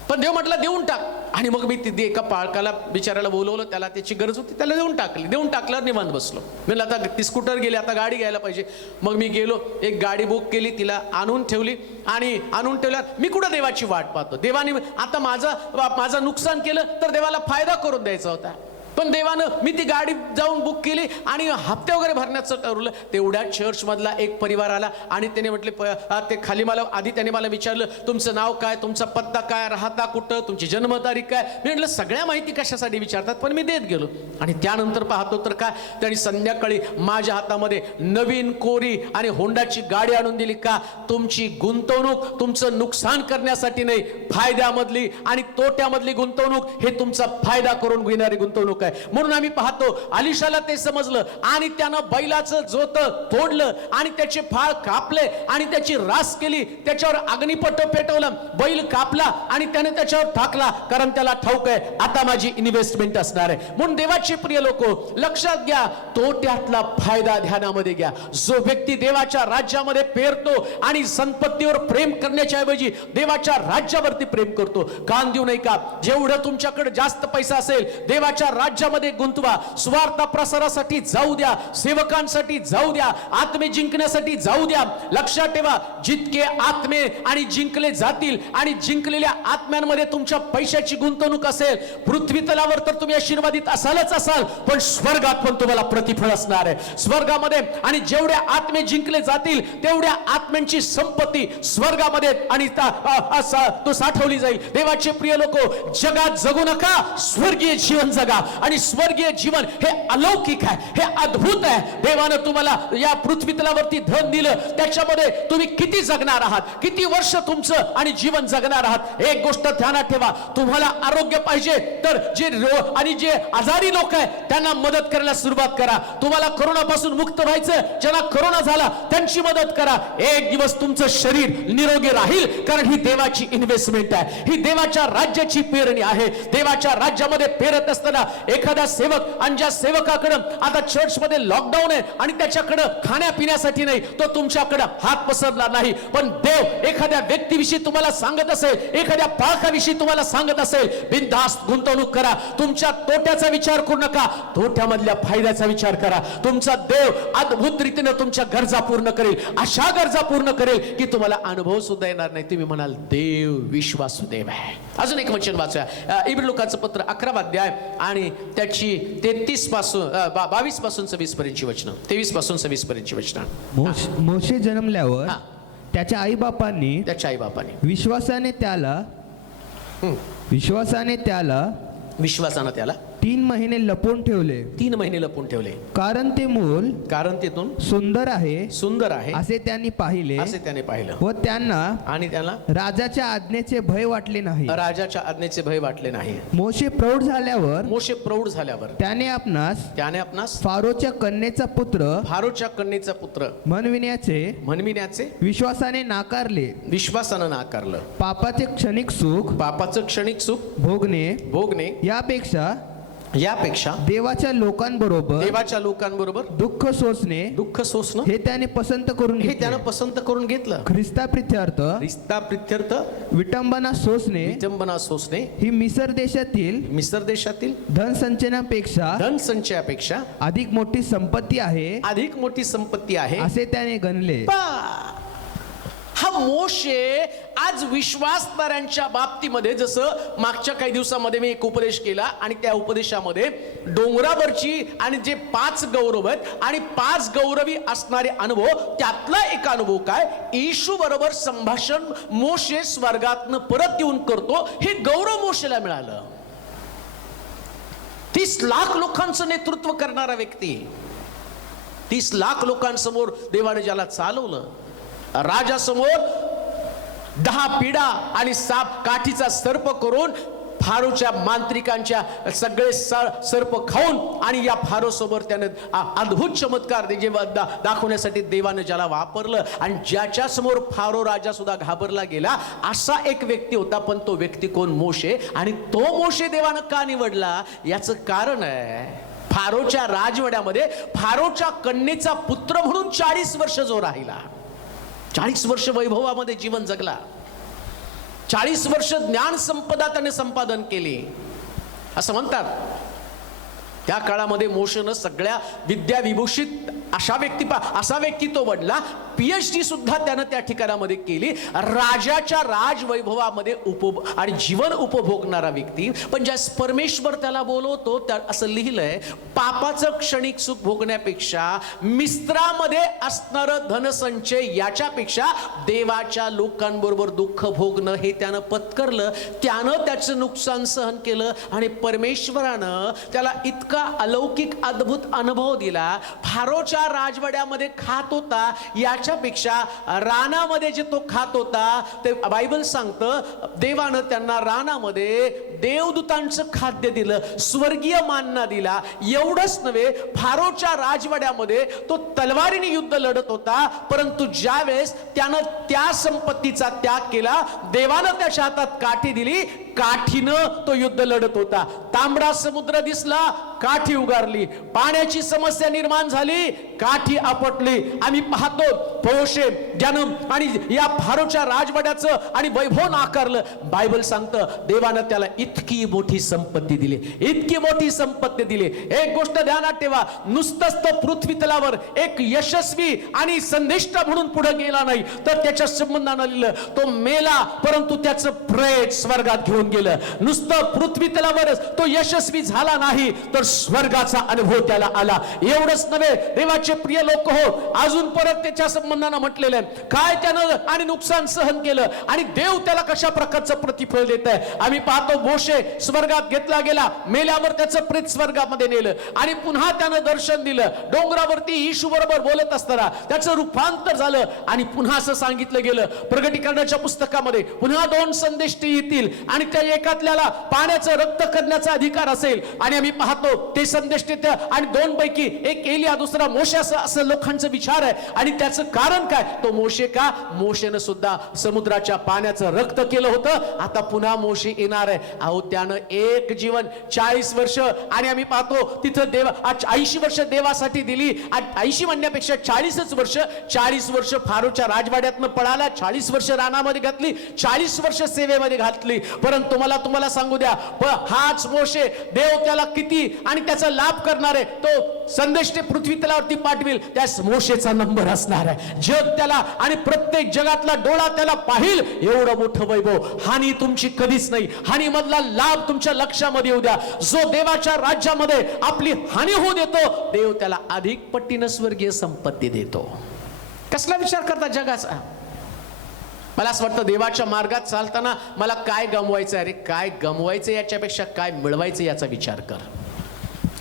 पण देव म्हटलं देऊन टाक. आणि मग मी तिथे एका पाळकाला बिचारायला बोलवलं, त्याला त्याची गरज होती, त्याला देऊन टाकली. देऊन टाकल्यावर निवांत बसलो. म्हणलं आता ती स्कूटर गेली, आता गाडी घ्यायला पाहिजे. मग मी गेलो, एक गाडी बुक केली, तिला आणून ठेवली. आणि आणून ठेवल्यावर मी कुठं देवाची वाट पाहतो. देवाने आता माझं नुकसान केलं तर देवाला फायदा करून द्यायचा होता. पण देवानं मी ती गाडी जाऊन बुक केली आणि हप्ते वगैरे भरण्याचं ठरवलं. तेवढ्या चर्चमधला एक परिवार आला आणि त्याने म्हटले, ते खाली मला आधी त्याने मला विचारलं, तुमचं नाव काय, तुमचा पत्ता काय, राहता कुठं, तुमची जन्मतारीख काय. मी म्हटलं सगळ्या माहिती कशासाठी विचारतात, पण मी देत गेलो. आणि त्यानंतर पाहतो तर काय, त्यांनी संध्याकाळी माझ्या हातामध्ये नवीन कोरी आणि होंडाची गाडी आणून दिली. का, तुमची गुंतवणूक तुमचं नुकसान करण्यासाठी नाही, फायद्यामधली आणि तोट्यामधली गुंतवणूक हे तुमचा फायदा करून घेणारी गुंतवणूक लोक आहे. म्हणून आम्ही पाहतो अलिशाला ते समजलं आणि त्यानं बैलाचं जोत तोडलं आणि त्याचे फाळ कापले आणि त्याची रास केली, त्याच्यावर अग्निपट पेटवलं, बैल कापला आणि त्याने त्याच्यावर टाकला, कारण त्याला ठाऊक आहे आता माझी इन्व्हेस्टमेंट असणार आहे. म्हणून देवाचे प्रिय लोक लक्षात घ्या, तोट्यातला फायदा ध्यानामध्ये घ्या. जो व्यक्ती देवाच्या राज्यामध्ये पेरतो आणि संपत्तीवर प्रेम करण्याच्या ऐवजी देवाच्या राज्यावरती प्रेम करतो. कान देऊ नये का? जेवढं तुमच्याकडे जास्त पैसा असेल देवाच्या राज्यामध्ये गुंतवा. स्वार्थ प्रसारासाठी जाऊ द्या, सेवकांसाठी जाऊ द्या, आत्मे जिंकण्यासाठी जाऊ द्या. लक्षात ठेवा, जितके आत्मे आणि जिंकले जातील आणि जिंकलेल्या आत्म्यांमध्ये तुमच्या पैशाची गुंतवणूक असेल, पृथ्वी तलावर तर तुम्ही आशीर्वादित असालच असाल, पण स्वर्गात पण तुम्हाला प्रतिफळ असणार आहे. स्वर्गामध्ये आणि जेवढ्या आत्मे जिंकले जातील तेवढ्या आत्म्यांची संपत्ती स्वर्गामध्ये आणि तो साठवली जाईल. देवाचे प्रिय लोक, जगात जगू नका, स्वर्गीय जीवन जगा. आणि स्वर्गीय जीवन हे अलौकिक आहे, हे अद्भुत आहे. देवानं तुम्हाला या पृथ्वी तलावरती धन दिलं, त्याच्यामध्ये तुम्ही किती जगणार आहात, किती वर्ष तुमचं आणि जीवन जगणार आहात. एक गोष्ट ध्यानात ठेवा, तुम्हाला आरोग्य पाहिजे तर जे आजारी लोक आहेत त्यांना मदत करायला सुरुवात करा. तुम्हाला कोरोनापासून मुक्त व्हायचं, ज्यांना कोरोना झाला त्यांची मदत करा. एक दिवस तुमचं शरीर निरोगी राहील, कारण ही देवाची इन्व्हेस्टमेंट आहे, ही देवाच्या राज्याची पेरणी आहे. देवाच्या राज्यामध्ये पेरत असताना एखादा सेवक आणि ज्या सेवकाकडे आता चर्चमध्ये लॉकडाऊन आहे आणि त्याच्याकडे खाण्यापिण्यासाठी नाही, तो तुमच्याकडे हात पसरला नाही, पण देव एखाद्या व्यक्तीविषयी तुम्हाला सांगत असेल, एखाद्या पाळकाविषयी तुम्हाला सांगत असेल, बिनधास्त गुंतवणूक करा. तुमच्या तोट्याचा विचार करू नका, तोट्यामधल्या फायद्याचा विचार करा. तुमचा देव अद्भुत रीतीने तुमच्या गरजा पूर्ण करेल, अशा गरजा पूर्ण करेल की तुम्हाला अनुभव सुद्धा येणार नाही. तुम्ही म्हणाल देव विश्वासू देव आहे. अजून एक वचन वाचूया, इब्री लोकांचं पत्र 11 अध्याय आणि त्याची 23 पासून 22 पासून 26 पर्यंतची वचनं, 23 पासून 26 पर्यंतची वचनं. मोशे जन्मल्यावर त्याच्या आई बापांनी विश्वासाने त्याला 3 महिने लपवून ठेवले. कारण ते मूल सुंदर आहे असे त्यांनी पाहिले व त्यांना राजाच्या आज्ञेचे भय वाटले नाही. मोशे प्रौढ झाल्यावर त्याने आपणास फारोच्या कन्येचा पुत्र म्हणविण्याचे विश्वासाने नाकारलं. पापाचे क्षणिक सुख भोगणे यापेक्षा देवाच्या लोकांबरोबर दुःख सोसणे हे त्याने पसंत करून घेतलं. ख्रिस्ताप्रित्यर्थ विटंबना सोसणे ही मिसर देशातील धनसंचयापेक्षा अधिक मोठी संपत्ती आहे असे त्याने गणले. हा मोशे आज विश्वासदारांच्या बाबतीमध्ये, जसं मागच्या काही दिवसामध्ये मी एक उपदेश केला आणि त्या उपदेशामध्ये डोंगरावरची आणि जे 5 गौरव आहेत आणि 5 गौरवी असणारे अनुभव, त्यातला एक अनुभव काय, येशू बरोबर संभाषण मोशे स्वर्गातनं परत येऊन करतो. हे गौरव मोशेला मिळालं. 30 लाख लोकांचं नेतृत्व करणारा व्यक्ती, 30 लाख लोकांसमोर देवाने ज्याला चालवलं, राजासमोर 10 पिढा आणि काठीचा सर्प करून फारोच्या मांत्रिकांच्या सगळे सर्प खाऊन आणि या फारो सोबत त्याने अद्भुत चमत्कार दाखवण्यासाठी देवाने ज्याला वापरलं आणि ज्याच्या समोर फारो राजा सुद्धा घाबरला गेला, असा एक व्यक्ती होता. पण तो व्यक्ती कोण? मोशे. आणि तो मोशे देवानं का निवडला याचं कारण आहे, फारोच्या राजवाड्यामध्ये फारोच्या कन्येचा पुत्र म्हणून 40 वर्ष जो राहिला, 40 वर्ष वैभवामध्ये जीवन जगला, 40 वर्ष ज्ञान संपदा त्याने संपादन केली. असं म्हणतात त्या काळामध्ये मोशेनं सगळ्या विद्याविभूषित असा व्यक्ती तो वडला. PhD सुद्धा त्यानं त्या ठिकाणामध्ये केली. राजाच्या राजवैभवामध्ये आणि जीवन उपभोगणारा व्यक्ती. पण ज्या परमेश्वर त्याला बोलवतो त्या असं लिहिलंय, पापाचं क्षणिक सुख भोगण्यापेक्षा मिस्त्रामध्ये असणारं धनसंचय याच्यापेक्षा देवाच्या लोकांबरोबर दुःख भोगणं हे त्यानं पत्करलं. त्यानं त्याचं नुकसान सहन केलं आणि परमेश्वरानं त्याला इतकं इतका अलौकिक अद्भुत अनुभव दिला. फारोच्या राजवाड्यामध्ये खात होता याच्यापेक्षा रानामध्ये जे तो खात होता ते बायबल सांगतं देवानं त्यांना रानामध्ये देवदूतांचं खाद्य दिलं, स्वर्गीय मानना दिला. एवढंच नव्हे, फारोच्या राजवाड्यामध्ये तो तलवारीने युद्ध लढत होता, परंतु ज्यावेळेस त्यानं त्या संपत्तीचा त्याग केला, देवानं त्याच्या हातात काठी दिली, काठीनं तो युद्ध लढत होता. तांबडा समुद्र दिसला, काठी उगारली. पाण्याची समस्या निर्माण झाली, काठी आपटली. आम्ही पाहतो पोशे ज्यानं आणि या फारोच्या राजवाड्याचं आणि वैभव नाकारलं. बायबल सांगतं देवानं त्याला इतकी मोठी संपत्ती दिली, इतकी मोठी संपत्ती दिली. एक गोष्ट ध्यानात ठेवा, नुसतंच तो पृथ्वी तलावर एक यशस्वी आणि संदिष्ट म्हणून पुढे गेला नाही, तर त्याच्या संबंधानं लिहिलं तो मेला, परंतु त्याचं प्रेत स्वर्गात घेऊन गेलं. नुसतं पृथ्वी तलावरच तो यशस्वी झाला नाही, तर स्वर्गाचा अनुभव त्याला आला. एवढंच नव्हे, देवाचे प्रिय लोक हो, अजून परत त्याच्या संबंधानं म्हटलेलं आहे काय त्यानं आणि नुकसान सहन केलं आणि देव त्याला कशा प्रकारचं प्रतिफळ देत आहे. आम्ही पाहतो मोशे स्वर्गात घेतला गेला, मेल्यावर त्याचं प्रेत स्वर्गामध्ये नेलं आणि पुन्हा त्यानं दर्शन दिलं. डोंगरावरती येशू बरोबर बोलत असताना त्याचं रूपांतर झालं आणि पुन्हा असं सांगितलं गेलं प्रकटीकरणाच्या पुस्तकामध्ये पुन्हा 2 संदेश येतील आणि त्या एकातल्याला पाण्याचं रक्त करण्याचा अधिकार असेल. आणि आम्ही पाहतो ते संदेश आणि 2 पैकी एक एलिया, दुसरा मोशे असं लोकांचा विचार आहे. आणि त्याचं कारण काय, तो मोशे का, मोशेनं सुद्धा समुद्राच्या पाण्याचं रक्त केलं होतं. आता पुन्हा मोशे येणार आहे. अहो त्यानं एक जीवन 40 वर्ष आणि आम्ही पाहतो तिथं देव 80 वर्ष देवासाठी दिली. 80 म्हणण्यापेक्षा 40 वर्ष फारोच्या राजवाड्यातनं पळाला, 40 वर्ष रानामध्ये घातली, 40 वर्ष सेवेमध्ये घातली. परंतु तुम्हाला सांगू द्या, हाच मोशे देव त्याला किती आणि त्याचा लाभ करणार आहे, तो संदेश ते पृथ्वी तलावरती पाठवेल, त्यास मोशेचा नंबर असणार आहे. जग त्याला आणि प्रत्येक जगातला डोळा त्याला पाहिल, एवढं मोठं वैभव. हानी तुमची कधीच नाही, हानी मधला लाभ तुमच्या लक्षामध्ये येऊ द्या. जो देवाच्या राज्यामध्ये आपली हानी होऊ देतो, देव त्याला अधिक पटीनं स्वर्गीय संपत्ती देतो. कसला विचार करता जगाचा? मला असं वाटतं देवाच्या मार्गात चालताना मला काय गमवायचं, अरे काय गमवायचं याच्यापेक्षा काय मिळवायचं याचा विचार कर.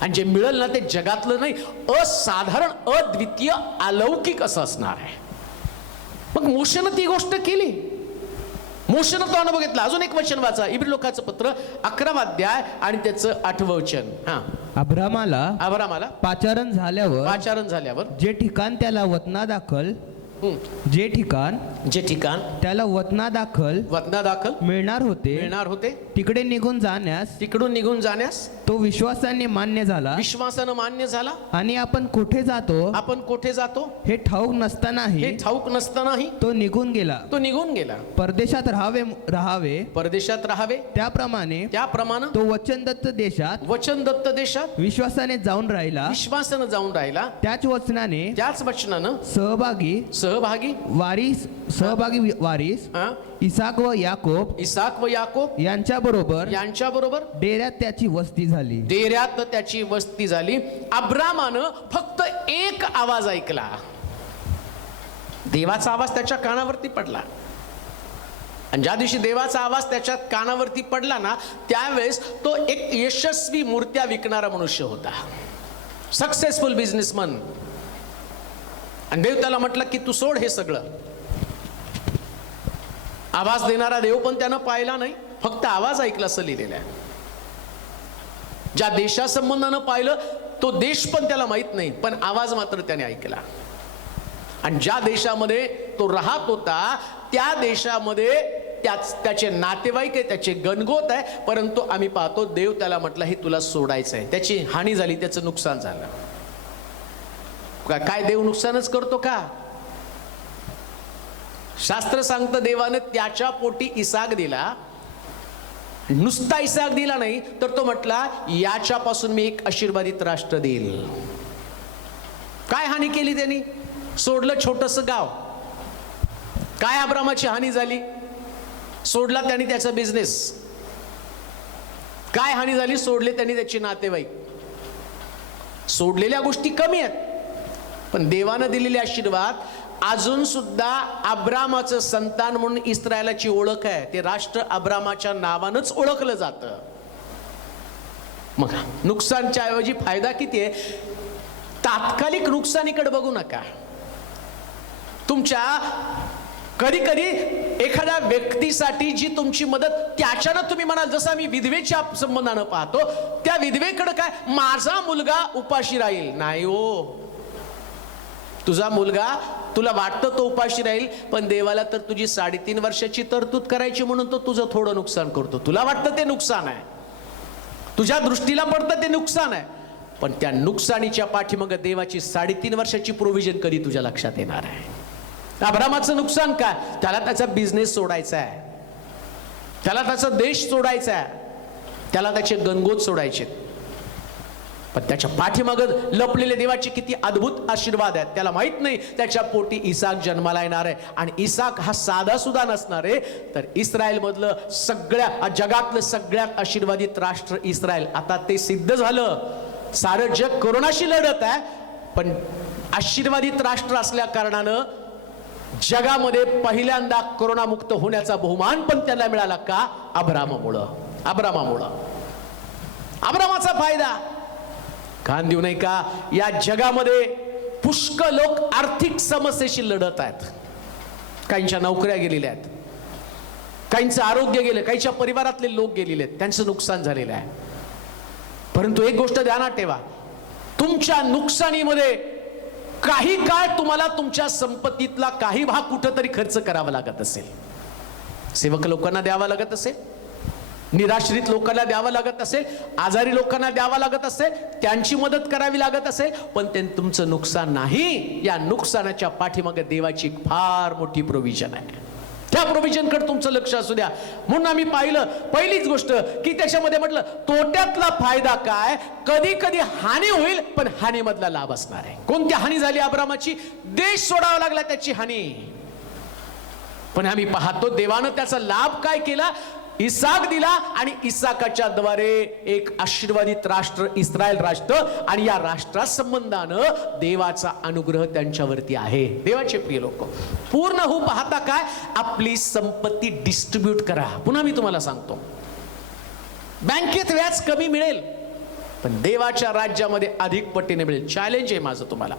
आणि जे मिळेल ना ते जगातलं नाही, असाधारण अद्वितीय अलौकिक असं असणार आहे. मग मोशेनं ती गोष्ट केली, मोशेनं तो अनुभव घेतला. अजून एक वचन वाचा, इब्री लोकांचं पत्र 11 अध्याय आणि त्याचं 8वं वचन. अब्रामाला पाचारण झाल्यावर जे ठिकाण त्याला वतनादाखल त्याला वतनादाखल मिळणार होते तिकडे निघून जाण्यास तो विश्वासाने मान्य झाला. आणि आपण कुठे जातो हे ठाऊक नसतानाही तो निघून गेला. परदेशात राहावे त्याप्रमाणे तो वचनदत्त देशात विश्वासाने जाऊन राहिला. त्याच वचनानं सहभागी वारीस इसाक व याकोब यांच्या बरोबर डेऱ्यात त्याची वस्ती झाली. अब्रामानं फक्त एक आवाज ऐकला, देवाचा आवाज त्याच्या कानावरती पडला. आणि ज्या दिवशी देवाचा आवाज त्याच्या कानावरती पडला ना, त्यावेळेस तो एक यशस्वी मूर्त्या विकणारा मनुष्य होता, सक्सेसफुल बिझनेसमन. आणि देव त्याला म्हटलं की तू सोड हे सगळं. आवाज देणारा देव पण त्यानं पाहिला नाही, फक्त आवाज ऐकला असं लिहिलेलं आहे. ज्या देशासंबंधानं पाहिलं तो देश पण त्याला माहित नाही, पण आवाज मात्र त्याने ऐकला. आणि ज्या देशामध्ये तो राहत होता त्या देशामध्ये त्याचे नातेवाईक आहे, त्याचे गणगोत आहे, परंतु आम्ही पाहतो देव त्याला म्हटलं हे तुला सोडायचं आहे. त्याची हानी झाली, त्याचं नुकसान झालं. काय देव नुकसानच करतो का? शास्त्र सांगतं देवाने त्याच्या पोटी इसाक दिला. नुसता इसाक दिला नाही तर तो म्हटला याच्यापासून मी एक आशीर्वादित राष्ट्र देईल. काय हानी केली त्यांनी? सोडलं छोटंसं गाव. काय अब्रामाची हानी झाली? सोडला त्यांनी त्याचा बिझनेस. काय हानी झाली? सोडले त्यांनी त्याचे नातेवाईक. सोडलेल्या गोष्टी कमी आहेत, पण देवानं दिलेले आशीर्वाद अजून सुद्धा अब्रामाचं संतान म्हणून इस्रायलाची ओळख आहे. ते राष्ट्र अब्रामाच्या नावानंच ओळखलं जातं. मग नुकसानच्या ऐवजी फायदा किती आहे? तात्कालिक नुकसानीकडे बघू नका. तुमच्या कधी कधी एखाद्या व्यक्तीसाठी जी तुमची मदत, त्याच्यानं तुम्ही म्हणाल, जसं आम्ही विधवेच्या संबंधानं पाहतो, त्या विधवेकडे काय, माझा मुलगा उपाशी राहील. नाही हो, तुझा मुलगा, तुला वाटतं तो उपाशी राहील, पण देवाला तर तुझी 3.5 वर्षाची तरतूद करायची म्हणून तो तुझं थोडं नुकसान करतो. तुला वाटतं ते नुकसान आहे, तुझ्या दृष्टीला पडतं ते नुकसान आहे, पण त्या नुकसानीच्या पाठीमागे देवाची 3.5 वर्षाची प्रोव्हिजन कधी तुझ्या लक्षात येणार आहे? अब्रामाचं नुकसान काय? त्याला त्याचा बिझनेस सोडायचा आहे, त्याला त्याचा देश सोडायचा आहे, त्याला त्याचे गणगोत सोडायचे, पण त्याच्या पाठीमागं लपलेले देवाचे किती अद्भुत आशीर्वाद आहेत. त्याला माहित नाही त्याच्या पोटी इसाक जन्माला येणार आहे, आणि इसाक हा साधा सुद्धा नसणार आहे, तर इस्रायल मधलं जगातलं सगळ्यात आशीर्वादित राष्ट्र इस्रायल. आता ते सिद्ध झालं. सारं जग कोरोनाशी लढत आहे, पण आशीर्वादित राष्ट्र असल्या कारणानं जगामध्ये पहिल्यांदा कोरोनामुक्त होण्याचा बहुमान पण त्यांना मिळाला. का? अब्रामामुळं. अब्रामाचा फायदा कान देऊ नये का? या जगामध्ये पुष्कळ लोक आर्थिक समस्येशी लढत आहेत. काहींच्या नोकऱ्या गेलेल्या आहेत, काहींचं आरोग्य गेलं, काहींच्या परिवारातले लोक गेलेले आहेत, त्यांचं नुकसान झालेलं आहे. परंतु एक गोष्ट ध्यानात ठेवा, तुमच्या नुकसानीमध्ये काही काळ तुम्हाला तुमच्या संपत्तीतला काही भाग कुठंतरी खर्च करावा लागत असेल, सेवक लोकांना द्यावा लागत असेल, निराश्रित लोकांना द्यावा लागत असेल, आजारी लोकांना द्यावा लागत असेल, त्यांची मदत करावी लागत असेल, पण ते तुमचं नुकसान नाही. या नुकसानाच्या पाठीमागे देवाची एक फार मोठी प्रोव्हिजन आहे. त्या प्रोव्हिजनकडे तुमचं लक्ष असू द्या. म्हणून आम्ही पाहिलं, पहिलीच गोष्ट की त्याच्यामध्ये म्हटलं तोट्यातला फायदा काय? कधी कधी हानी होईल, पण हानीमधला लाभ असणार आहे. कोणती हानी झाली अब्रामाची? देश सोडावा लागला, त्याची हानी. पण आम्ही पाहतो देवानं त्याचा लाभ काय केला? इसाक दिला, आणि इसाकाच्या द्वारे एक आशीर्वादित राष्ट्र इस्रायल राष्ट्र, आणि या राष्ट्रा संबंधानं देवाचा अनुग्रह त्यांच्यावरती आहे. देवाचे प्रिय लोक, पूर्ण होऊ पाहता काय? आपली संपत्ती डिस्ट्रीब्यूट करा. पुन्हा मी तुम्हाला सांगतो, बँकेत व्याज कमी मिळेल, पण देवाच्या राज्यामध्ये अधिक पटीने मिळेल. चॅलेंज आहे माझं तुम्हाला.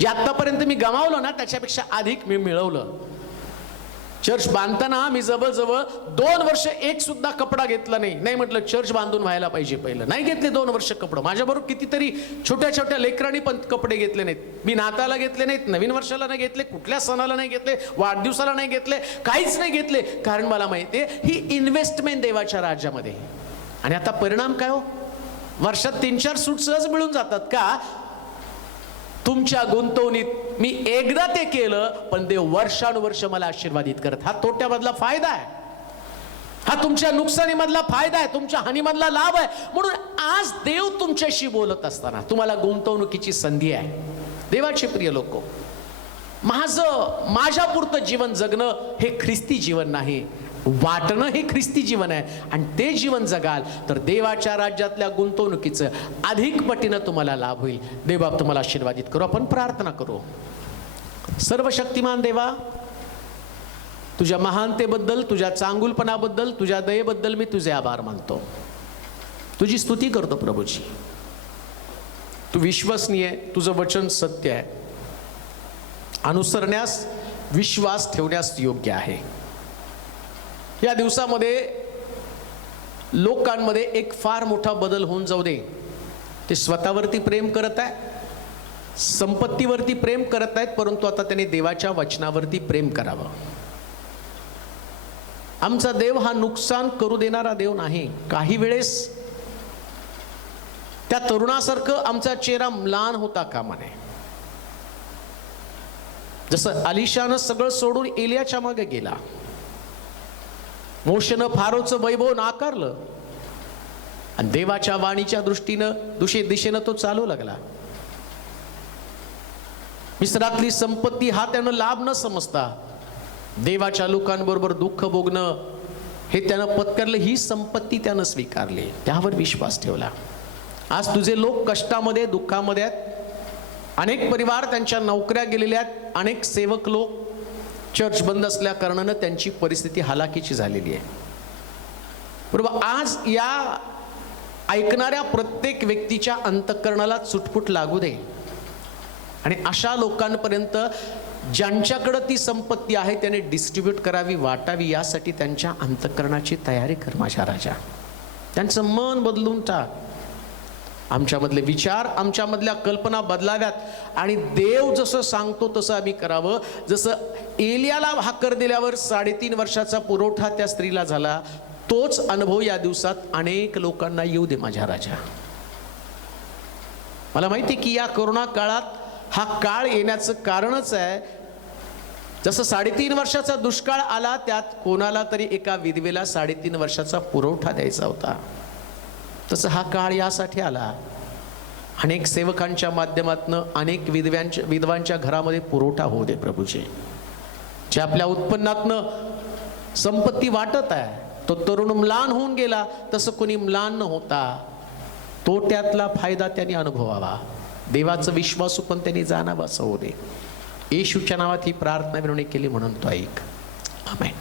जे आतापर्यंत मी गमावलं ना, त्याच्यापेक्षा अधिक मी मिळवलं. चर्च बांधताना मी जवळजवळ 2 वर्ष एक सुद्धा कपडा घेतला नाही. म्हटलं चर्च बांधून व्हायला पाहिजे, पहिलं नाही घेतले 2 वर्ष कपडा. माझ्याबरोबर कितीतरी छोट्या छोट्या लेकरांनी पण कपडे घेतले नाहीत. मी नाताला घेतले नाहीत, नवीन वर्षाला नाही घेतले, कुठल्या सणाला नाही घेतले, वाढदिवसाला नाही घेतले, काहीच नाही घेतले. कारण मला माहिती आहे ही इन्व्हेस्टमेंट देवाच्या राज्यामध्ये. आणि आता परिणाम काय हो? वर्षात 3-4 सूट सहज मिळून जातात का? तुमच्या गुंतवणुकीत मी एकदा ते केलं, पण देव वर्षानुवर्ष मला आशीर्वादित करत. हा तोट्यामधला फायदा आहे, हा तुमच्या नुकसानीमधला फायदा आहे, तुमच्या हानीमधला लाभ आहे. म्हणून आज देव तुमच्याशी बोलत असताना तुम्हाला गुंतवणुकीची संधी आहे. देवाचे प्रिय लोक, माझ्यापुरतं जीवन जगणं हे ख्रिस्ती जीवन नाही, वाटणं हे ख्रिस्ती जीवन आहे. आणि ते जीवन जगाल तर देवाच्या राज्यातल्या गुंतवणुकीचं अधिक पटीनं तुम्हाला लाभ होईल. देवबाप तुम्हाला आशीर्वादित करू. आपण प्रार्थना करू. सर्वशक्तिमान देवा, तुझ्या महानतेबद्दल, तुझ्या चांगुलपणाबद्दल, तुझ्या दयेबद्दल मी तुझे आभार मानतो, तुझी स्तुती करतो. प्रभूजी, तू विश्वसनीय, तुझं वचन सत्य आहे, अनुसरण्यास, विश्वास ठेवण्यास योग्य आहे. या दिवसामध्ये लोकांमध्ये एक फार मोठा बदल होऊन जाऊ दे. ते स्वतःवरती प्रेम करत आहेत, संपत्तीवरती प्रेम करत आहेत, परंतु आता त्यांनी देवाच्या वचनावरती प्रेम करावं. आमचा देव हा नुकसान करू देणारा देव नाही. काही वेळेस त्या तरुणासारखं आमचा चेहरा म्लान होता कामा नये. जसं अलिशानं सगळं सोडून एलियाच्या मागे गेला, मोशेनं फारोचं वैभव नाकारलं, आणि देवाच्या वाणीच्या दृष्टीनं दिशेनं तो चालू लागला. मिस्रातली संपत्ती हा त्यानं लाभ न समजता देवाच्या लोकांबरोबर दुःख भोगणं हे त्यानं पत्करलं. ही संपत्ती त्यानं स्वीकारली, त्यावर विश्वास ठेवला. आज तुझे लोक कष्टामध्ये, दुःखामध्ये आहेत. अनेक परिवार त्यांच्या नोकऱ्या गेलेल्या आहेत. अनेक सेवक लोक, चर्च बंद असल्या कारणानं त्यांची परिस्थिती हालाकीची झालेली आहे. बरोबर, आज या ऐकणाऱ्या प्रत्येक व्यक्तीच्या अंतःकरणाला चुटपुट लागू दे आणि अशा लोकांपर्यंत ज्यांच्याकडे ती संपत्ती आहे त्याने डिस्ट्रीब्यूट करावी, वाटावी, यासाठी त्यांच्या अंतःकरणाची तयारी कर माझ्या राजा. त्यांचं मन बदलून टाक. आमच्यामधले विचार, आमच्यामधल्या कल्पना बदलाव्यात आणि देव जसं सांगतो तसं आम्ही करावं. जसं एलियाला भाकर दिल्यावर 3.5 वर्षाचा पुरवठा त्या स्त्रीला झाला, तोच अनुभव या दिवसात अनेक लोकांना येऊ दे माझ्या राजा. मला माहिती की या कोरोना काळात हा काळ येण्याचं कारणच आहे, जसं 3.5 वर्षाचा दुष्काळ आला, त्यात कोणाला तरी एका विधवेला 3.5 वर्षाचा पुरवठा द्यायचा होता, तसं हा काळ यासाठी आला. अनेक सेवकांच्या माध्यमातून अनेक विधवांच्या घरामध्ये पुरवठा होऊ दे प्रभूचे. जे आपल्या उत्पन्नातनं संपत्ती वाटत आहे, तो तरुण म्लान होऊन गेला, तसं कोणी म्लान न होता तोट्यातला फायदा त्यांनी अनुभवावा. देवाचं विश्वासू पण त्यांनी जाणावं असं होऊ दे. येशूच्या नावात ही प्रार्थना विनवणी केली म्हणून तो ऐक. आमेन.